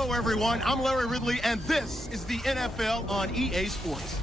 Hello, everyone. I'm Larry Ridley, and this is the NFL on EA Sports.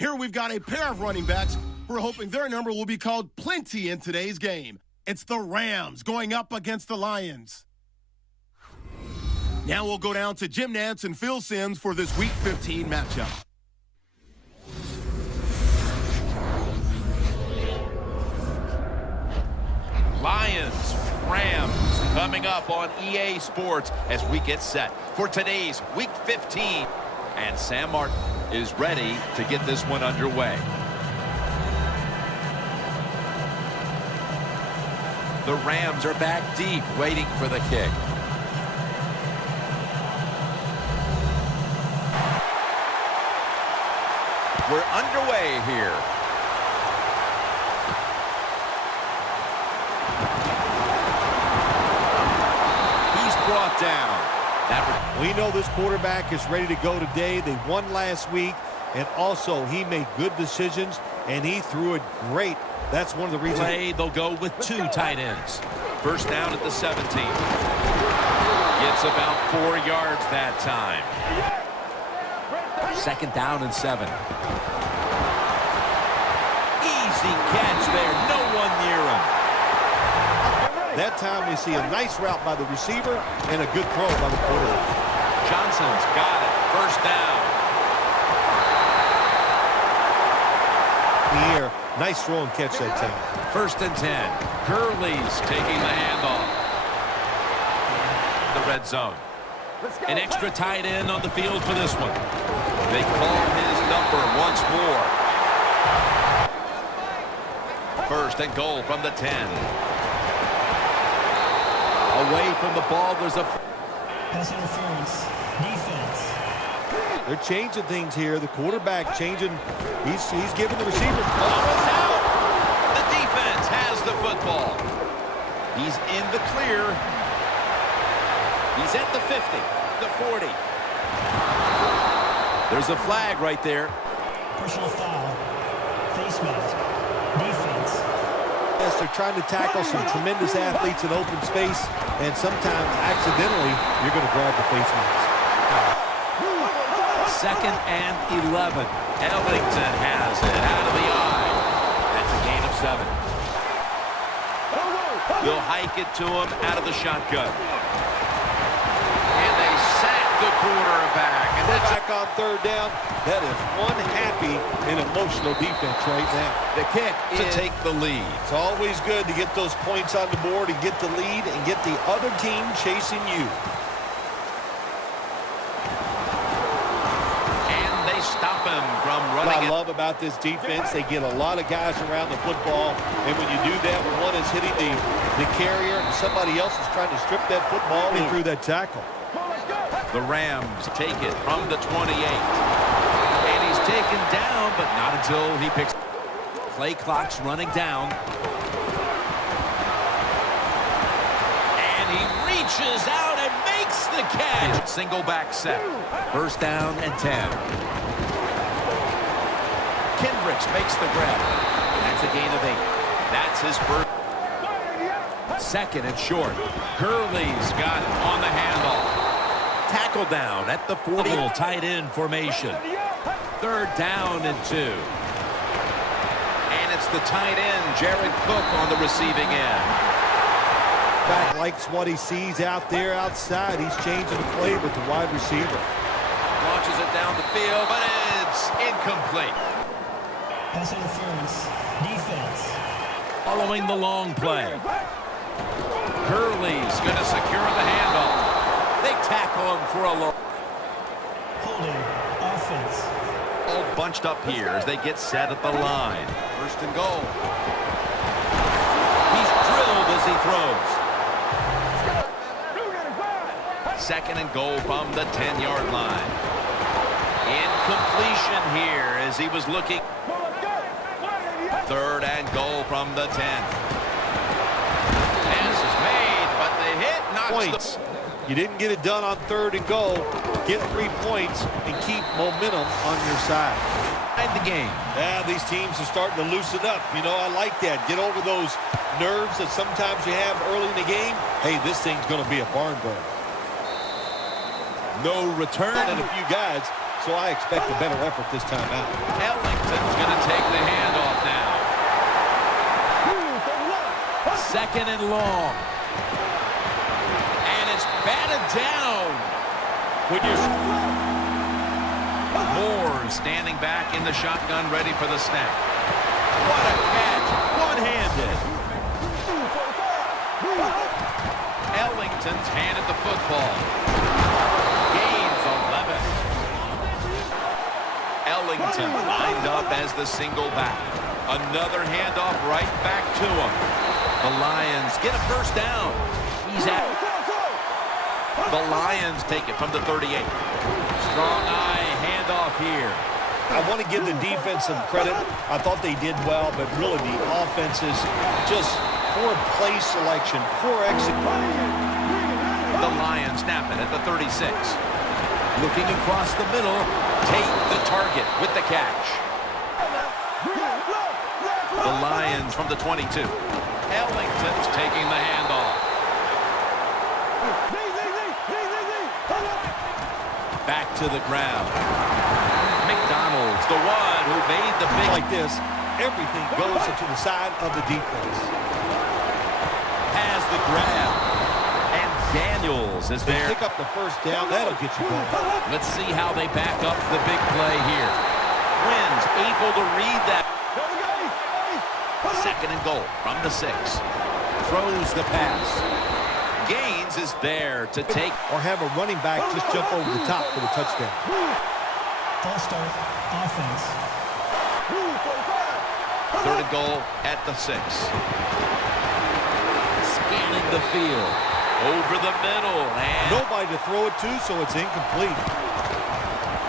Here we've got a pair of running backs who are hoping their number will be called plenty in today's game. It's the Rams going up against the Lions. Now we'll go down to Jim Nantz and Phil Simms for this Week 15 matchup. Lions, Rams, coming up on EA Sports as we get set for today's Week 15. And Sam Martin is ready to get this one underway. The Rams are back deep, waiting for the kick. We're underway here. Brought down. We know this quarterback is ready to go today. They won last week, and also he made good decisions, and he threw it great. That's one of the reasons. They'll go with two tight ends. First down at the 17. Gets about 4 yards that time. Second down and 7. Easy catch there. No one near him. That time we see a nice route by the receiver and a good throw by the quarterback. Johnson's got it. First down. Here, nice throw and catch that time. First and 10. Gurley's taking the handoff. The red zone. An extra tight end on the field for this one. They call his number once more. First and goal from the 10. Away from the ball, there's a pass interference. Defense. They're changing things here. The quarterback changing. He's giving the receiver. Ball is out. The defense has the football. He's in the clear. He's at the 50, the 40. There's a flag right there. Personal foul. Face mask. Defense. Yes, they're trying to tackle some tremendous athletes in open space, and sometimes accidentally you're going to grab the face mask. Second and 11. Ellington has it out of the eye. That's a gain of 7. They'll hike it to him out of the shotgun. And they sack the quarterback. And that's back on third down. That is one happy and emotional defense right now. The kick to take the lead. It's always good to get those points on the board and get the lead and get the other team chasing you. And they stop him from running. What I love about this defense, they get a lot of guys around the football, and when you do that, when one is hitting the carrier and somebody else is trying to strip that football in through that tackle. The Rams take it from the 28. And he's taken down, but not until he picks. Play clock's running down. And he reaches out and makes the catch. Single back set. First down and 10. Kendricks makes the grab. That's a gain of 8. That's his first. Second and short. Gurley's got it on the handoff. Tackle down at the 40. Tight end formation. Third down and 2. And it's the tight end, Jared Cook, on the receiving end. Back likes what he sees out there outside. He's changing the play with the wide receiver. Launches it down the field, but it's incomplete. Pass interference. Defense. Following the long play. Gurley's going to secure the handoff. They tackle him for a low. Holding. Offense. All bunched up here as they get set at the line. First and goal. He's drilled as he throws. Second and goal from the 10-yard line. Incompletion here as he was looking. Third and goal from the 10. Pass is made, but the hit knocks points. You didn't get it done on third and goal. Get 3 points and keep momentum on your side. The game. Yeah, these teams are starting to loosen up. You know, I like that. Get over those nerves that sometimes you have early in the game. Hey, this thing's going to be a barn burner. No return. And a few guys, so I expect a better effort this time out. Ellington's going to take the handoff now. Second and long. And it's batted down. When you're Moore standing back in the shotgun, ready for the snap. What a catch. One-handed. Ellington's handed the football. Gains 11. Ellington lined up as the single back. Another handoff right back to him. The Lions get a first down. He's out. The Lions take it from the 38. Strong eye handoff here. I want to give the defense some credit. I thought they did well, but really the offense is just poor play selection, poor execution. The Lions snap it at the 36. Looking across the middle, take the target with the catch. The Lions from the 22. Ellington's taking the handoff. Back to the ground. McDonald's, the one who made the big... Like this, everything goes to the side of the defense. Has the grab. And Daniels is there. Pick up the first down. That'll get you going. Let's see how they back up the big play here. Wynn's able to read that. Second and goal from the 6. Throws the pass. Gaines is there to take. Or have a running back just jump over the top for the touchdown. False start. Offense. Third and goal at the 6. Scanning the field. Over the middle. And nobody to throw it to, so it's incomplete.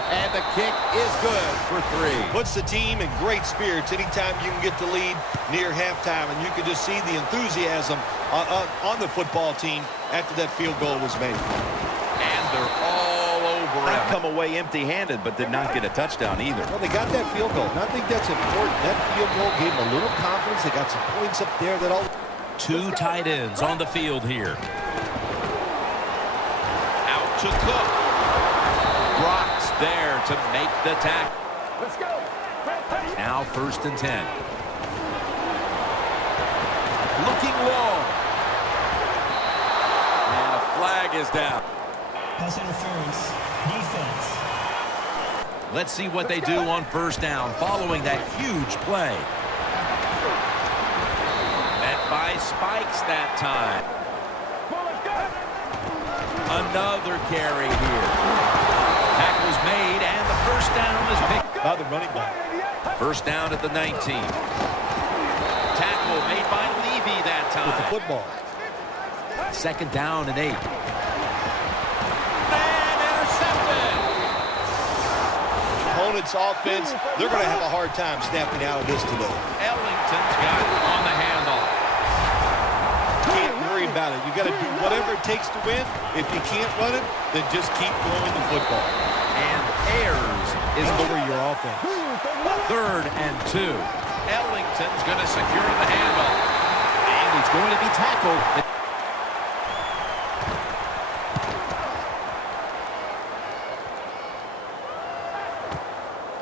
And the kick is good for 3. Puts the team in great spirits anytime you can get the lead near halftime, and you can just see the enthusiasm on the football team after that field goal was made. And they're all over him. Come away empty-handed, but did not get a touchdown either. Well, they got that field goal, and I think that's important. That field goal gave them a little confidence. They got some points up there that all... 2 tight ends on the field here. Out to Cook. Brock's there to make the tackle. Let's go. Now 1st and 10. Looking long. And a flag is down. Pass interference. Defense. Let's see what they do on 1st down following that huge play. Met by Spikes that time. Another carry here. Tackle's made, and the first down is picked by the running back. 1st down at the 19. Tackle made by Levy that time. With the football. 2nd down and 8. And intercepted. Opponent's offense, they're going to have a hard time snapping out of this today. Ellington's got it on the handoff. Can't worry about it. You got to do whatever it takes to win. If you can't run it, then just keep throwing the football. And Ayers is over your offense. 3rd and 2. Ellington's going to secure the handoff. And he's going to be tackled.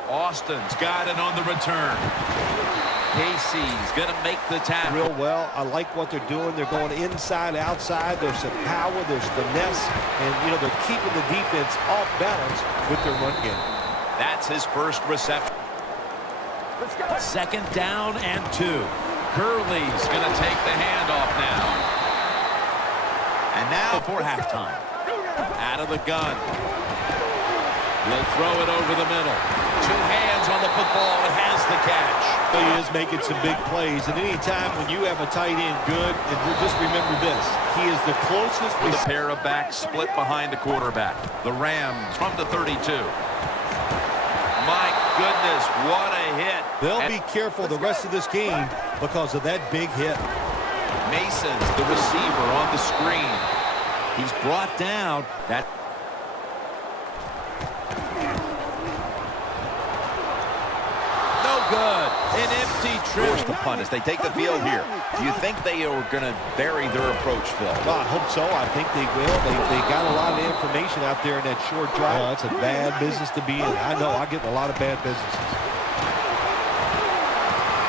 Austin's got it on the return. Casey's going to make the tackle. Real well. I like what they're doing. They're going inside, outside. There's some power. There's finesse. And, you know, they're keeping the defense off balance with their run game. That's his first reception. 2nd down and 2. Gurley's going to take the handoff now. And now before halftime. Out of the gun. He'll throw it over the middle. 2 hands on the football and has the catch. He is making some big plays. And any time when you have a tight end good, and just remember this, he is the closest. With a pair of backs split behind the quarterback. The Rams from the 32. My goodness, what a hit. They'll be careful the rest of this game because of that big hit. Mason's the receiver on the screen. He's brought down. That no good. An empty forced to punt as they take the field here. Do you think they are going to vary their approach, Phil? Well, I hope so. I think they will. They got a lot of information out there in that short drive. That's a bad business to be in. I know. I get in a lot of bad businesses.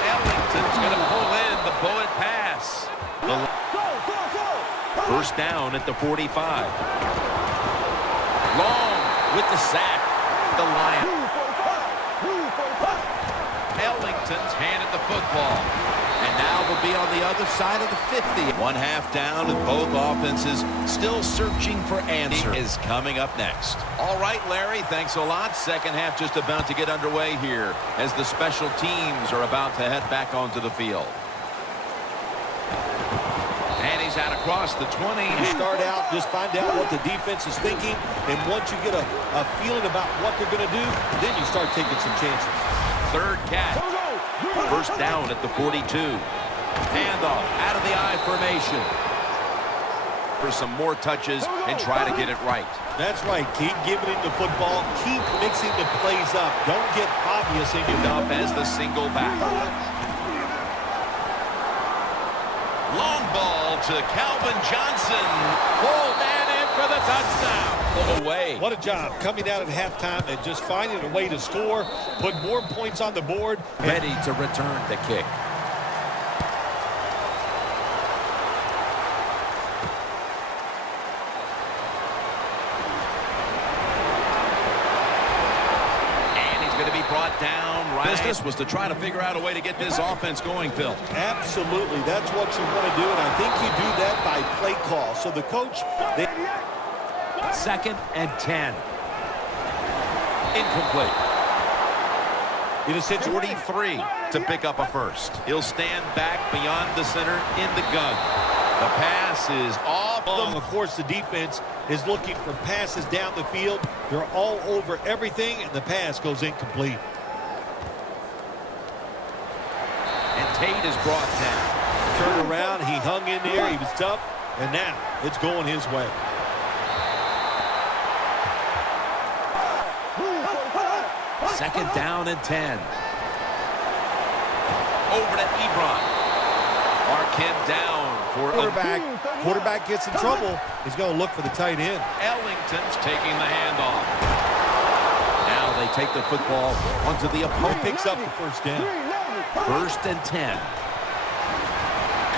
Ellington's going to pull in the bullet pass. First down at the 45. Long with the sack. The Lions. Ellington's handed the football. And now we'll be on the other side of the 50. One half down, and both offenses still searching for answers. Is coming up next. All right, Larry, thanks a lot. Second half just about to get underway here as the special teams are about to head back onto the field. And he's out across the 20. You start out, just find out what the defense is thinking, and once you get a feeling about what they're going to do, then you start taking some chances. Third catch. First down at the 42. Handoff out of the I formation. For some more touches and try to get it right. That's right. Keep giving him the football. Keep mixing the plays up. Don't get obvious in your Up as the single back. Long ball to Calvin Johnson. Pull man in for the touchdown. Away. What a job coming out at halftime and just finding a way to score, put more points on the board. Ready to return the kick. And he's going to be brought down. Right. Business was to try to figure out a way to get this offense going, Phil. Absolutely. That's what you want to do, and I think you do that by play call. So the coach... Second and 10. Incomplete. It is 43 to pick up a first. He'll stand back beyond the center in the gun. The pass is off. Of course, the defense is looking for passes down the field. They're all over everything, and the pass goes incomplete. And Tate is brought down. Turn around. He hung in there. He was tough, and now it's going his way. Second down and 10. Over to Ebron. Arkin down for Quarterback gets in trouble. He's going to look for the tight end. Ellington's taking the handoff. Now they take the football onto the opponent. Picks up the first down. First and 10.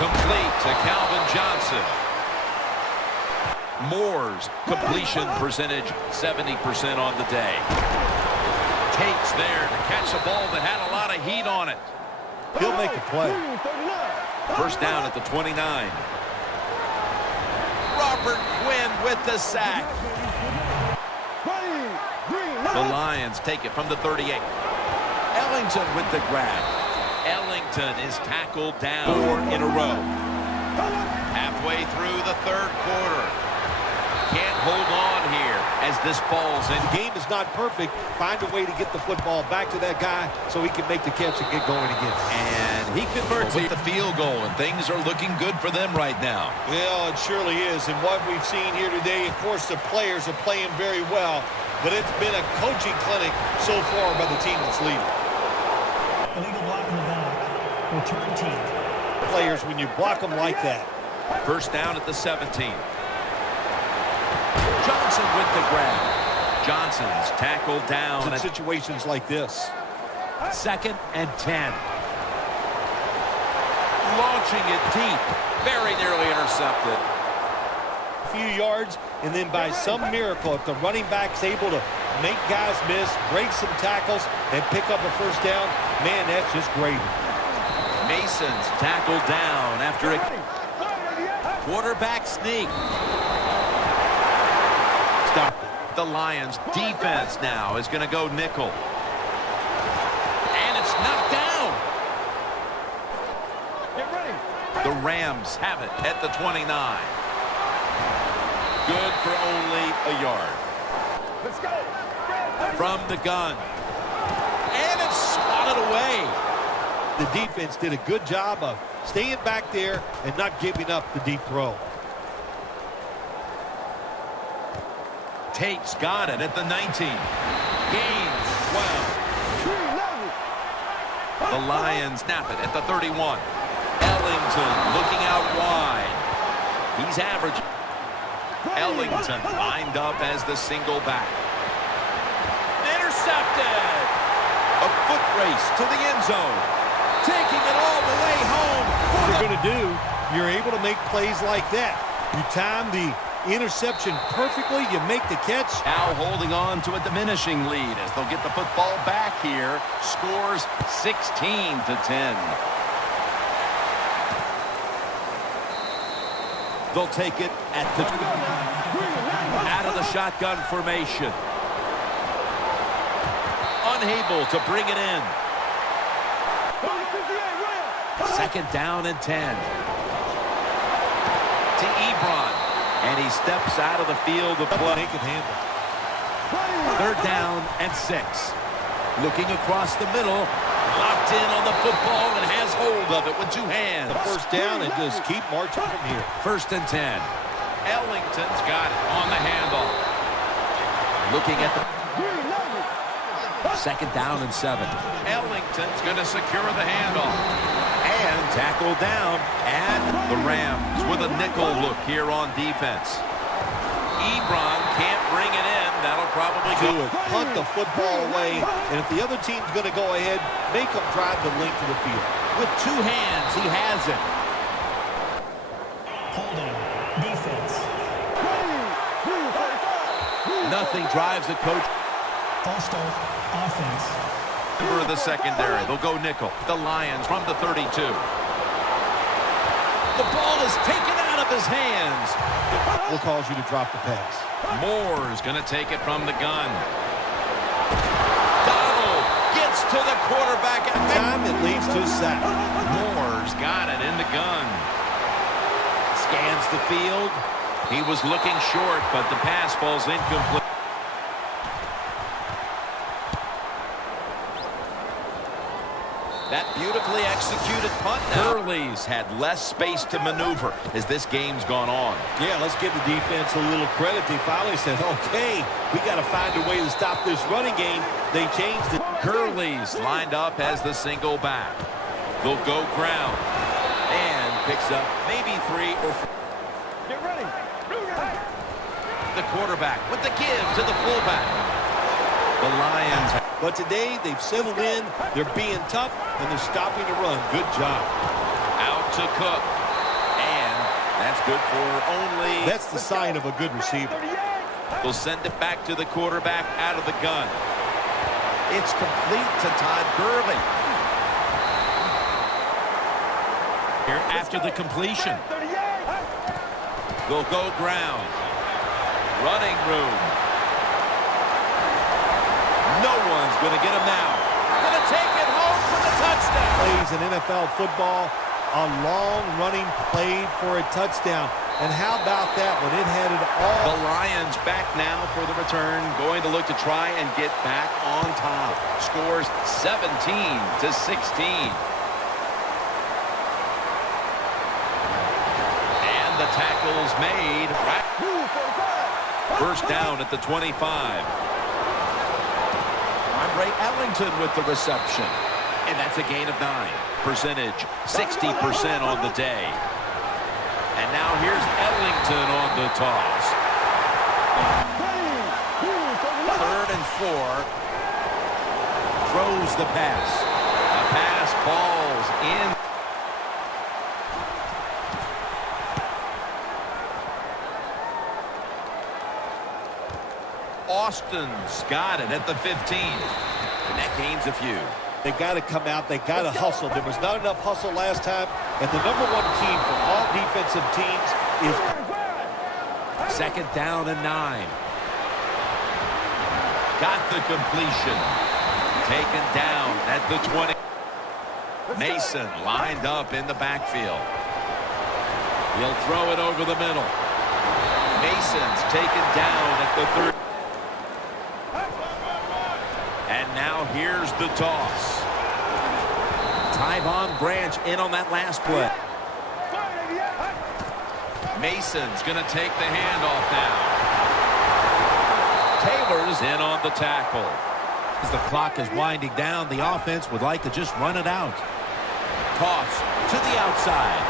Complete to Calvin Johnson. Moore's completion percentage 70% on the day. Tate's there to catch a ball that had a lot of heat on it. He'll make a play. First down at the 29. Robert Quinn with the sack. The Lions take it from the 38. Ellington with the grab. Ellington is tackled down. 4 in a row. Halfway through the third quarter. Can't hold on here as this falls in. The game is not perfect. Find a way to get the football back to that guy so he can make the catch and get going again. And he converts with the field goal, and things are looking good for them right now. Well, it surely is. And what we've seen here today, of course, the players are playing very well, but it's been a coaching clinic so far by the team that's leading. Illegal block in the back. Return team. Players, when you block them like that. First down at the 17. Johnson with the grab. Johnson's tackled down. In situations like this. Second and 10. Launching it deep. Very nearly intercepted. A few yards, and then by some miracle, if the running back's able to make guys miss, break some tackles, and pick up a first down, man, that's just great. Mason's tackled down after a quarterback sneak. Stop. The Lions defense now is going to go nickel. And it's knocked down. Get ready. The Rams have it at the 29. Good for only a yard. Let's go. From the gun. And it's swatted away. The defense did a good job of staying back there and not giving up the deep throw. Tate's got it at the 19. Gains 12. The Lions snap it at the 31. Ellington looking out wide. He's averaging. Ellington lined up as the single back. Intercepted. A foot race to the end zone. Taking it all the way home. What you're going to do, you're able to make plays like that. You time the interception perfectly, you make the catch. Now holding on to a diminishing lead as they'll get the football back here. Scores 16-10. They'll take it at the out of the shotgun formation. Unable to bring it in. Second down and 10. To Ebron. And he steps out of the field of play. They can handle. Third down and 6. Looking across the middle. Locked in on the football and has hold of it with 2 hands. The first down and just keep marching from here. First and 10. Ellington's got it on the handoff. Looking at the second down and 7. Ellington's going to secure the handoff. And tackle down. And the Rams with a nickel look here on defense. Ebron can't bring it in. That'll probably Do go. it. Punt the football away. And if the other team's going to go ahead, make them drive the length of the field. With 2 hands, he has it. Holding. Defense. Nothing drives the coach. False start. Offense. Member of the secondary. They'll go nickel. The Lions from the 32. The ball is taken out of his hands. Will cause you to drop the pass. Moore's going to take it from the gun. Donald gets to the quarterback. And Time it leads to a sack. Moore's got it in the gun. Scans the field. He was looking short, but the pass falls incomplete. That beautifully executed punt now. Gurley's had less space to maneuver as this game's gone on. Yeah, let's give the defense a little credit. They finally said, okay, we got to find a way to stop this running game. They changed it. Gurley's lined up as the single back. They'll go ground. And picks up maybe 3 or 4. Get ready. The quarterback with the give to the fullback. The Lions. But today, they've settled in, they're being tough, and they're stopping the run. Good job. Out to Cook. And that's good for only. That's the sign of a good receiver. They'll send it back to the quarterback out of the gun. It's complete to Todd Gurley. Here after the completion. They'll go ground. Running room. No one's going to get him now. Going to take it home for the touchdown. Plays in NFL football, a long running play for a touchdown. And how about that when it had it all? The Lions back now for the return, going to look to try and get back on top. Scores 17-16. And the tackle's made. First down at the 25. Ellington with the reception. And that's a gain of 9. Percentage 60% on the day. And now here's Ellington on the toss. 3rd and 4. Throws the pass. The pass falls in. Austin's got it at the 15. And that gains a few. They got to come out. They got to hustle. There was not enough hustle last time. And the #1 team for all defensive teams is... Second down and 9. Got the completion. Taken down at the 20. Mason lined up in the backfield. He'll throw it over the middle. Mason's taken down at the 30. And now here's the toss. Tyvon Branch in on that last play. Mason's going to take the handoff now. Taylor's in on the tackle. As the clock is winding down, the offense would like to just run it out. Toss to the outside.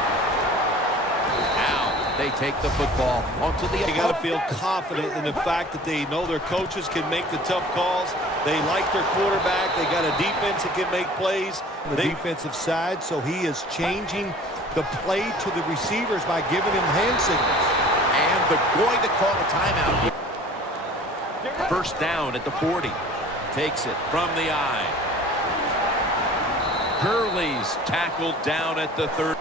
Now they take the football onto the... You got to feel confident in the fact that they know their coaches can make the tough calls. They like their quarterback. They got a defense that can make plays. The defensive side, so he is changing the play to the receivers by giving him hand signals. And they're going to call a timeout here. First down at the 40. Takes it from the eye. Gurley's tackled down at the 30.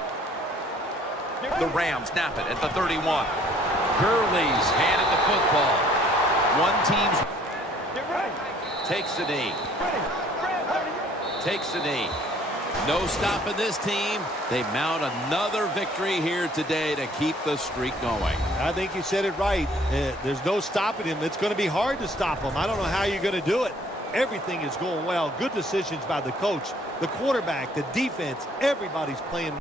The Rams snap it at the 31. Gurley's handed the football. One team's... Takes the knee. Takes the knee. No stopping this team. They mount another victory here today to keep the streak going. I think you said it right. There's no stopping him. It's going to be hard to stop him. I don't know how you're going to do it. Everything is going well. Good decisions by the coach, the quarterback, the defense. Everybody's playing.